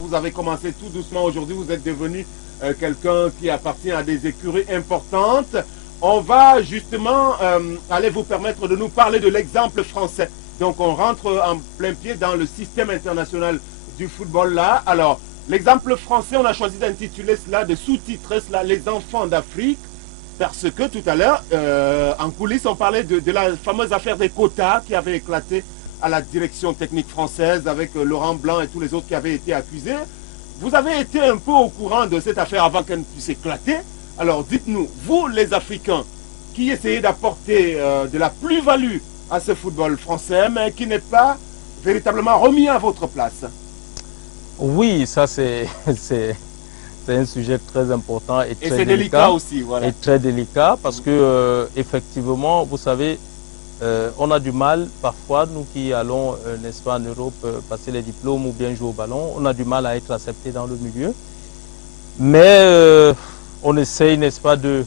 Vous avez commencé tout doucement aujourd'hui, vous êtes devenu quelqu'un qui appartient à des écuries importantes. On va justement aller vous permettre de nous parler de l'exemple français. Donc on rentre en plein pied dans le système international du football là. Alors l'exemple français, on a choisi d'intituler cela, de sous-titrer cela, les enfants d'Afrique. Parce que tout à l'heure, en coulisses, on parlait de la fameuse affaire des quotas qui avait éclaté à la direction technique française avec Laurent Blanc et tous les autres qui avaient été accusés. Vous avez été un peu au courant de cette affaire avant qu'elle puisse éclater. Alors dites-nous, vous les Africains, qui essayez d'apporter de la plus-value à ce football français, mais qui n'est pas véritablement remis à votre place. Oui, ça c'est un sujet très important et très délicat aussi, voilà. Et très délicat parce que effectivement, vous savez, on a du mal parfois, nous qui allons, n'est-ce pas, en Europe, passer les diplômes ou bien jouer au ballon, on a du mal à être accepté dans le milieu. Mais on essaye, n'est-ce pas, de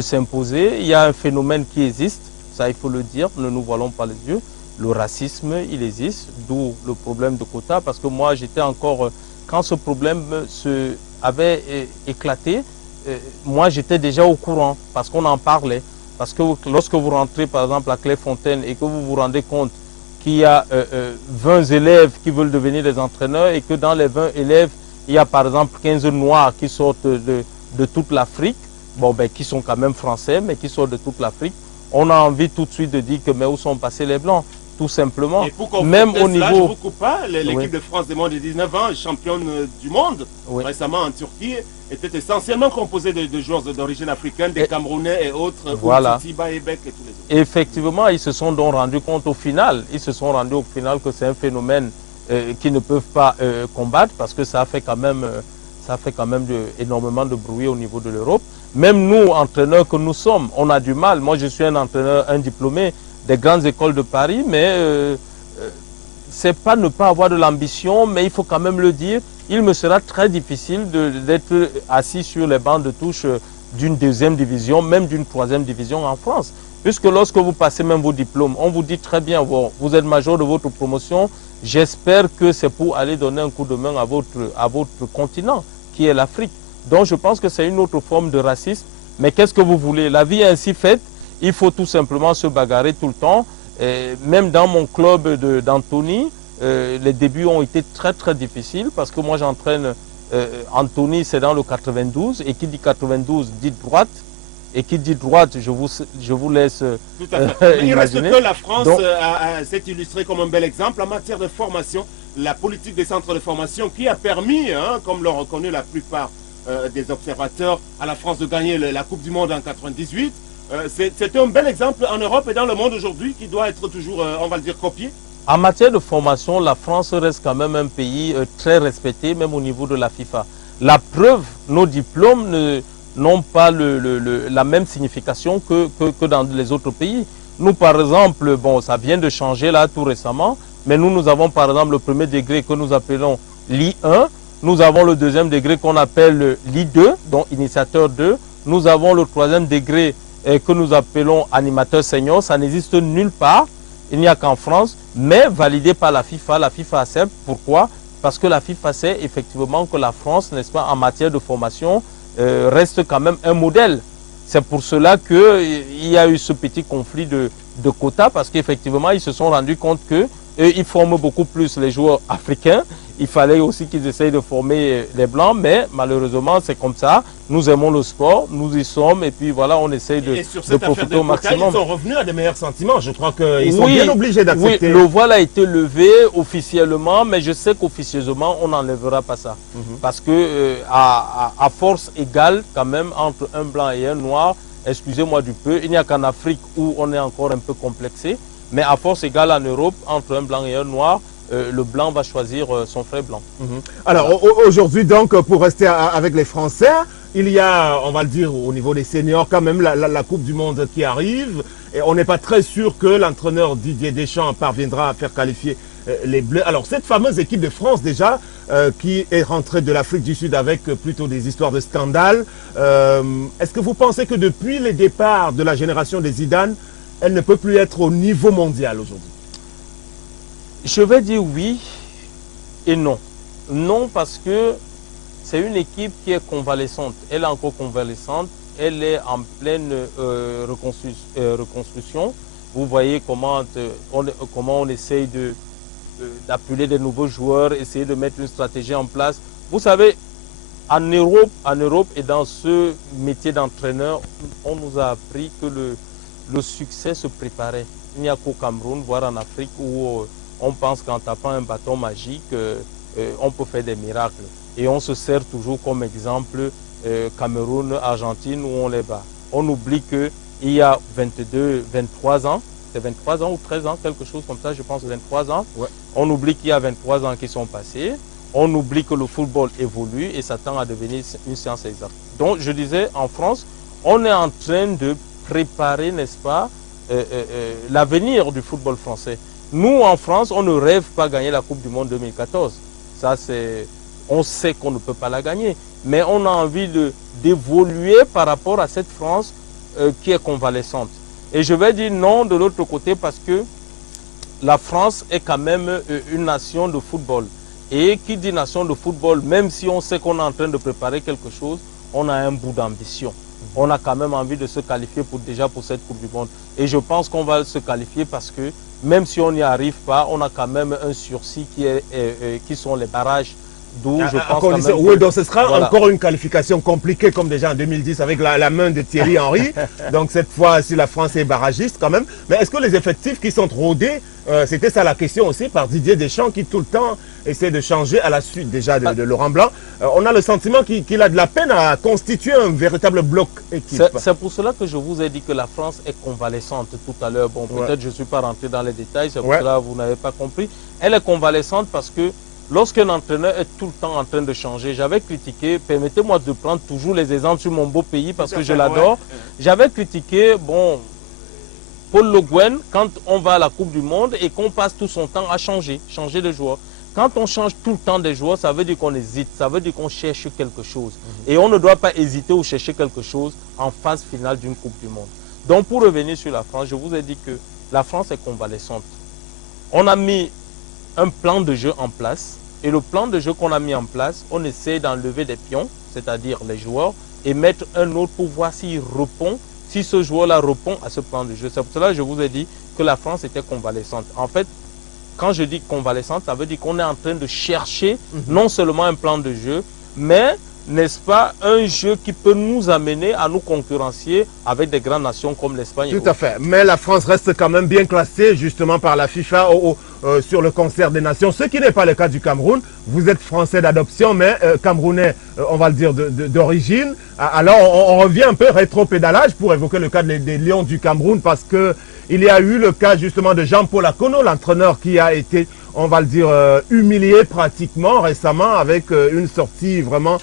s'imposer. Il y a un phénomène qui existe, ça il faut le dire, ne nous voilons pas les yeux. Le racisme, il existe, d'où le problème de quota, parce que moi j'étais encore, quand ce problème avait éclaté, moi j'étais déjà au courant, parce qu'on en parlait. Parce que lorsque vous rentrez par exemple à Clairefontaine et que vous vous rendez compte qu'il y a 20 élèves qui veulent devenir des entraîneurs et que dans les 20 élèves, il y a par exemple 15 noirs qui sortent de toute l'Afrique, bon, ben, qui sont quand même français, mais qui sortent de toute l'Afrique, on a envie tout de suite de dire que mais où sont passés les Blancs? Tout simplement. Et pour même au niveau... je vous coupe pas, l'équipe de France des moins de 19 ans, championne du monde, récemment en Turquie, était essentiellement composée de joueurs d'origine africaine, des Camerounais et autres, voilà. Tiba, Ebek et tous les autres. Effectivement, ils se sont donc rendus compte au final, que c'est un phénomène qu'ils ne peuvent pas combattre parce que ça a fait quand même, énormément de bruit au niveau de l'Europe. Même nous, entraîneurs que nous sommes, on a du mal. Moi, je suis un entraîneur, un diplômé des grandes écoles de Paris, mais c'est pas ne pas avoir de l'ambition, mais il faut quand même le dire, il me sera très difficile d'être assis sur les bancs de touche d'une deuxième division, même d'une troisième division en France. Puisque lorsque vous passez même vos diplômes, on vous dit très bien, bon, vous êtes major de votre promotion, j'espère que c'est pour aller donner un coup de main à votre continent, qui est l'Afrique. Donc je pense que c'est une autre forme de racisme, mais qu'est-ce que vous voulez? La vie est ainsi faite. Il faut tout simplement se bagarrer tout le temps. Et même dans mon club d'Antony, les débuts ont été très très difficiles parce que moi j'entraîne Antony, c'est dans le 92. Et qui dit 92 dit droite. Et qui dit droite, je vous laisse tout à fait. Il reste imaginer. Que la France s'est illustrée comme un bel exemple en matière de formation. La politique des centres de formation qui a permis, hein, comme l'ont reconnu la plupart des observateurs, à la France de gagner la Coupe du Monde en 98. C'est un bel exemple en Europe et dans le monde aujourd'hui qui doit être toujours, on va le dire, copié. En matière de formation, la France reste quand même un pays très respecté, même au niveau de la FIFA. La preuve, nos diplômes n'ont pas la même signification que dans les autres pays. Nous, par exemple, bon, ça vient de changer là tout récemment, mais nous avons par exemple le premier degré que nous appelons l'I1, nous avons le deuxième degré qu'on appelle l'I2, donc initiateur 2, nous avons le troisième degré que nous appelons animateur senior, ça n'existe nulle part, il n'y a qu'en France, mais validé par la FIFA. La FIFA accepte. Pourquoi? Parce que la FIFA sait effectivement que la France, n'est-ce pas, en matière de formation, reste quand même un modèle. C'est pour cela qu'il y a eu ce petit conflit de quotas, parce qu'effectivement, ils se sont rendus compte qu'ils forment beaucoup plus les joueurs africains. Il fallait aussi qu'ils essayent de former les Blancs, mais malheureusement, c'est comme ça. Nous aimons le sport, nous y sommes, et puis voilà, on essaye de profiter au maximum. Ils sont revenus à des meilleurs sentiments. Je crois qu'ils sont bien obligés d'accepter. Oui, le voile a été levé officiellement, mais je sais qu'officieusement, on n'enlèvera pas ça. Parce que à force égale, quand même, entre un Blanc et un Noir, excusez-moi du peu, il n'y a qu'en Afrique où on est encore un peu complexé, mais à force égale en Europe, entre un Blanc et un Noir, le blanc va choisir son frère blanc. Alors aujourd'hui donc, pour rester avec les Français, il y a, on va le dire, au niveau des seniors quand même la Coupe du Monde qui arrive. Et on n'est pas très sûr que l'entraîneur Didier Deschamps parviendra à faire qualifier les Bleus. Alors cette fameuse équipe de France déjà, qui est rentrée de l'Afrique du Sud avec plutôt des histoires de scandale, est-ce que vous pensez que depuis le départ de la génération des Zidane, elle ne peut plus être au niveau mondial aujourd'hui? Je vais dire oui et non. Non, parce que c'est une équipe qui est convalescente. Elle est encore convalescente. Elle est en pleine reconstruction. Vous voyez comment on essaye d'appeler des nouveaux joueurs, essayer de mettre une stratégie en place. Vous savez, en Europe et dans ce métier d'entraîneur, on nous a appris que le succès se préparait. Il n'y a qu'au Cameroun, voire en Afrique, où on pense qu'en tapant un bâton magique, on peut faire des miracles. Et on se sert toujours comme exemple Cameroun, Argentine, où on les bat. On oublie qu'il y a 23 ans, c'est 23 ans ou 13 ans, quelque chose comme ça, je pense 23 ans. Ouais. On oublie qu'il y a 23 ans qui sont passés. On oublie que le football évolue et s'attend à devenir une science exacte. Donc, je disais, en France, on est en train de préparer, n'est-ce pas, l'avenir du football français. Nous, en France, on ne rêve pas gagner la Coupe du Monde 2014. Ça, on sait qu'on ne peut pas la gagner. Mais on a envie d'évoluer par rapport à cette France qui est convalescente. Et je vais dire non de l'autre côté parce que la France est quand même une nation de football. Et qui dit nation de football, même si on sait qu'on est en train de préparer quelque chose, on a un bout d'ambition. On a quand même envie de se qualifier déjà pour cette Coupe du Monde. Et je pense qu'on va se qualifier parce que même si on n'y arrive pas, on a quand même un sursis qui sont les barrages. D'où je pense quand même oui, donc ce sera voilà. Encore une qualification compliquée comme déjà en 2010 avec la main de Thierry Henry. Donc cette fois, si la France est barragiste quand même. Mais est-ce que les effectifs qui sont rodés, c'était ça la question aussi par Didier Deschamps qui tout le temps essaie de changer à la suite déjà de Laurent Blanc. On a le sentiment qu'il a de la peine à constituer un véritable bloc équipe. C'est pour cela que je vous ai dit que la France est convalescente tout à l'heure. Bon, peut-être je ne suis pas rentré dans les détails, c'est pour cela que vous n'avez pas compris. Elle est convalescente parce que lorsqu'un entraîneur est tout le temps en train de changer, j'avais critiqué, permettez-moi de prendre toujours les exemples sur mon beau pays parce que je l'adore. J'avais critiqué, bon, Paul Le Guen quand on va à la Coupe du Monde et qu'on passe tout son temps à changer de joueur. Quand on change tout le temps des joueurs, ça veut dire qu'on hésite, ça veut dire qu'on cherche quelque chose. Et on ne doit pas hésiter ou chercher quelque chose en phase finale d'une Coupe du Monde. Donc pour revenir sur la France, je vous ai dit que la France est convalescente. On a mis un plan de jeu en place. Et le plan de jeu qu'on a mis en place, on essaie d'enlever des pions, c'est-à-dire les joueurs, et mettre un autre pour voir s'il répond, si ce joueur-là répond à ce plan de jeu. C'est pour cela que je vous ai dit que la France était convalescente. En fait, quand je dis convalescente, ça veut dire qu'on est en train de chercher non seulement un plan de jeu, mais, n'est-ce pas, un jeu qui peut nous amener à nous concurrencer avec des grandes nations comme l'Espagne. Tout à fait. Mais la France reste quand même bien classée justement par la FIFA sur le concert des nations, ce qui n'est pas le cas du Cameroun. Vous êtes français d'adoption, mais camerounais, on va le dire, d'origine. Alors, on revient un peu rétro-pédalage pour évoquer le cas des Lions du Cameroun, parce que il y a eu le cas justement de Jean-Paul Akono, l'entraîneur qui a été, on va le dire, humilié pratiquement récemment avec une sortie vraiment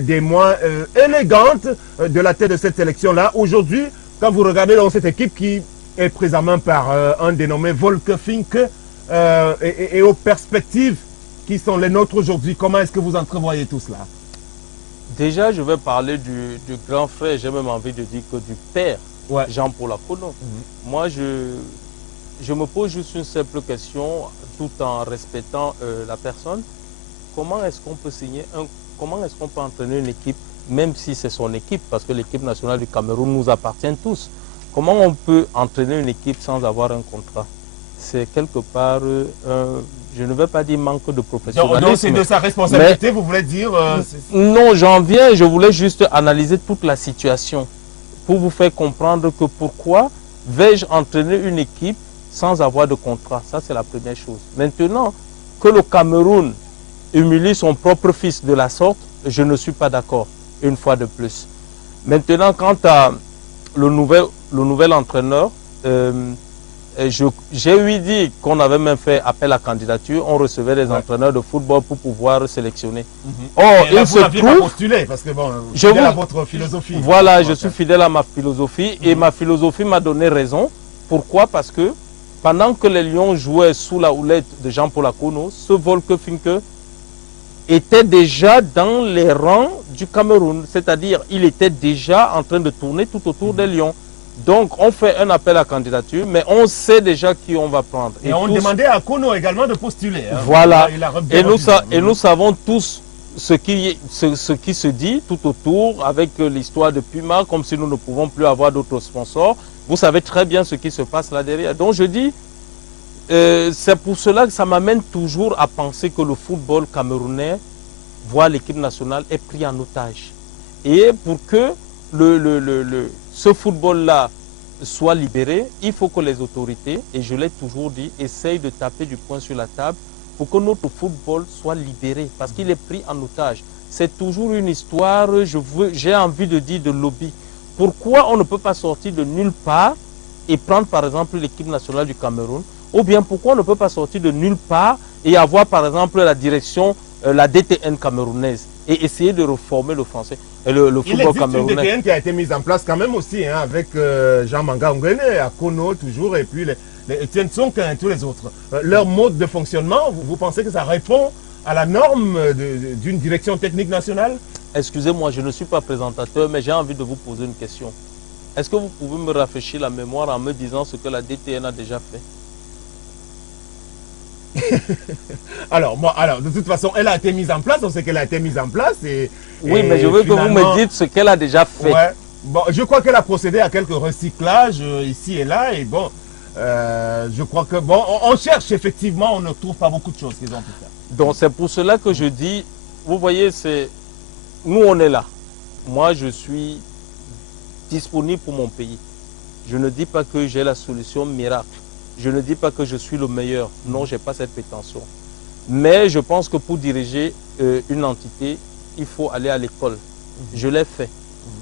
des moins élégantes de la tête de cette sélection-là. Aujourd'hui, quand vous regardez dans cette équipe qui est présentement par un dénommé Volker Finke et aux perspectives qui sont les nôtres aujourd'hui, comment est-ce que vous entrevoyez tout cela? Déjà, je vais parler du grand frère, j'ai même envie de dire que du père, Jean-Paul Akono. Moi, je me pose juste une simple question, tout en respectant la personne. Comment est-ce qu'on peut comment est-ce qu'on peut entraîner une équipe, même si c'est son équipe, parce que l'équipe nationale du Cameroun nous appartient tous. Comment on peut entraîner une équipe sans avoir un contrat? C'est quelque part, je ne vais pas dire manque de professionnalisme. Donc c'est de sa responsabilité, vous voulez dire non, j'en viens, je voulais juste analyser toute la situation pour vous faire comprendre que pourquoi vais-je entraîner une équipe sans avoir de contrat. Ça, c'est la première chose. Maintenant, que le Cameroun humilie son propre fils de la sorte, je ne suis pas d'accord, une fois de plus. Maintenant, quant à le nouvel entraîneur, j'ai eu dit qu'on avait même fait appel à candidature, on recevait des entraîneurs de football pour pouvoir sélectionner. Or, il se trouve... postulé parce que bon, fidèle à votre philosophie. Voilà, je suis fidèle à ma philosophie et ma philosophie m'a donné raison. Pourquoi? Parce que pendant que les Lions jouaient sous la houlette de Jean-Paul Akono, ce Volker Finke était déjà dans les rangs du Cameroun. C'est-à-dire, il était déjà en train de tourner tout autour des Lions. Donc, on fait un appel à candidature, mais on sait déjà qui on va prendre. Et on demandait à Kono également de postuler. Hein. Voilà. Et nous savons tous ce qui se dit tout autour avec l'histoire de Puma, comme si nous ne pouvons plus avoir d'autres sponsors. Vous savez très bien ce qui se passe là derrière. Donc, je dis, c'est pour cela que ça m'amène toujours à penser que le football camerounais, voire l'équipe nationale, est pris en otage. Et pour que ce football-là soit libéré, il faut que les autorités, et je l'ai toujours dit, essayent de taper du poing sur la table pour que notre football soit libéré, parce qu'il est pris en otage. C'est toujours une histoire, j'ai envie de dire, de lobby. Pourquoi on ne peut pas sortir de nulle part et prendre par exemple l'équipe nationale du Cameroun, ou bien pourquoi on ne peut pas sortir de nulle part et avoir par exemple la direction, la DTN camerounaise, et essayer de reformer le français, le football camerounais. Il existe une DTN qui a été mise en place quand même aussi, hein, avec Jean Manga Ongwene, à Kono toujours, et puis les Etienne Tsonkin et tous les autres. Leur mode de fonctionnement, vous pensez que ça répond à la norme d'une direction technique nationale? Excusez-moi, je ne suis pas présentateur, mais j'ai envie de vous poser une question. Est-ce que vous pouvez me rafraîchir la mémoire en me disant ce que la DTN a déjà fait? alors, de toute façon, elle a été mise en place, on sait qu'elle a été mise en place. Oui, mais je veux que vous me dites ce qu'elle a déjà fait. Ouais, bon, je crois qu'elle a procédé à quelques recyclages ici et là, et bon, je crois que, bon, on cherche effectivement, on ne trouve pas beaucoup de choses qu'ils ont pu faire. Donc, c'est pour cela que je dis, vous voyez, nous, on est là. Moi, je suis disponible pour mon pays. Je ne dis pas que j'ai la solution miracle. Je ne dis pas que je suis le meilleur. Non, je n'ai pas cette prétention. Mais je pense que pour diriger une entité, il faut aller à l'école. Je l'ai fait.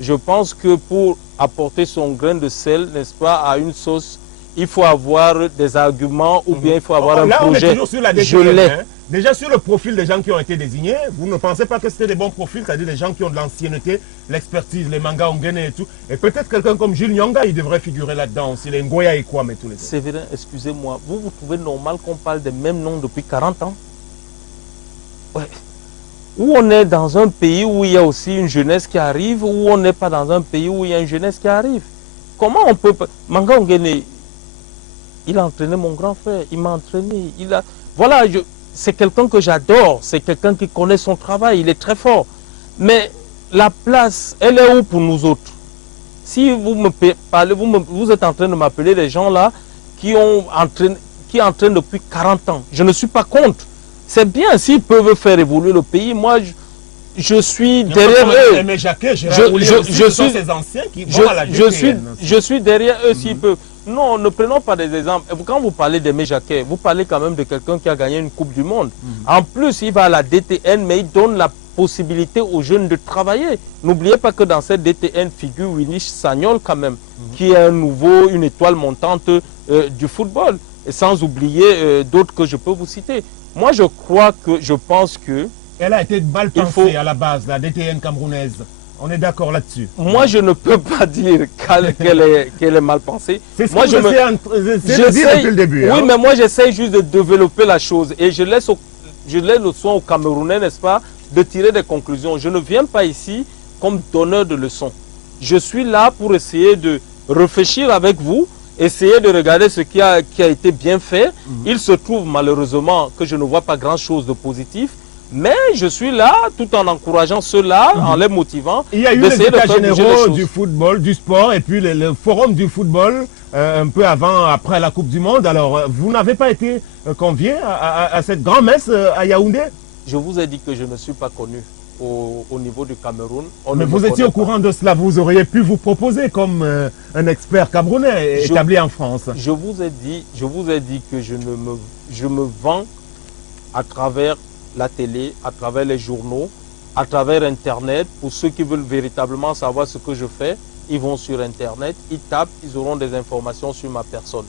Je pense que pour apporter son grain de sel, n'est-ce pas, à une sauce, il faut avoir des arguments ou bien il faut avoir un là, projet. On est toujours sur la je l'ai. Hein. Déjà sur le profil des gens qui ont été désignés, vous ne pensez pas que c'était des bons profils, c'est-à-dire des gens qui ont de l'ancienneté, l'expertise, les mangas Ongwene et tout. Et peut-être quelqu'un comme Jules Nyonga, il devrait figurer là-dedans aussi, les Ngoya et quoi, mais tous les autres. Séverin, excusez-moi, vous trouvez normal qu'on parle des mêmes noms depuis 40 ans? Ouais. Où on est dans un pays où il y a aussi une jeunesse qui arrive, ou on n'est pas dans un pays où il y a une jeunesse qui arrive. Comment on peut... Manga Ongwene, il a entraîné mon grand frère, il m'a entraîné, Voilà, c'est quelqu'un que j'adore, c'est quelqu'un qui connaît son travail, il est très fort. Mais la place, elle est où pour nous autres? Si vous me parlez, vous êtes en train de m'appeler des gens là qui entraînent depuis 40 ans. Je ne suis pas contre. C'est bien s'ils peuvent faire évoluer le pays. Moi, je suis derrière eux. Mais Jacquet, je suis ces anciens qui vont à la DTN. Je suis derrière eux s'ils peuvent. Non, ne prenons pas des exemples. Quand vous parlez d'Aimé Jacquet, vous parlez quand même de quelqu'un qui a gagné une Coupe du Monde. En plus, il va à la DTN, mais il donne la possibilité aux jeunes de travailler. N'oubliez pas que dans cette DTN figure Winich Sagnol quand même, qui est une étoile montante du football. Et sans oublier d'autres que je peux vous citer. Moi, je pense que... Elle a été mal pensée à la base, la DTN camerounaise. On est d'accord là-dessus. Moi, je ne peux pas dire qu'elle est mal pensée. C'est ce moi, que je dire depuis le début. Oui, mais moi, j'essaie juste de développer la chose. Et je laisse le soin aux Camerounais, n'est-ce pas, de tirer des conclusions. Je ne viens pas ici comme donneur de leçons. Je suis là pour essayer de réfléchir avec vous, essayer de regarder ce qui a été bien fait. Il se trouve malheureusement que je ne vois pas grand-chose de positif. Mais je suis là tout en encourageant ceux-là, en les motivant. Il y a eu les états généraux du football, du sport, et puis le forum du football un peu après la Coupe du Monde. Alors, vous n'avez pas été convié à cette grand-messe à Yaoundé? Je vous ai dit que je ne suis pas connu au niveau du Cameroun. Mais vous étiez au courant de cela, vous auriez pu vous proposer comme un expert camerounais établi en France. Je vous ai dit que je me vends à travers la télé, à travers les journaux, à travers Internet. Pour ceux qui veulent véritablement savoir ce que je fais, ils vont sur Internet, ils tapent, ils auront des informations sur ma personne.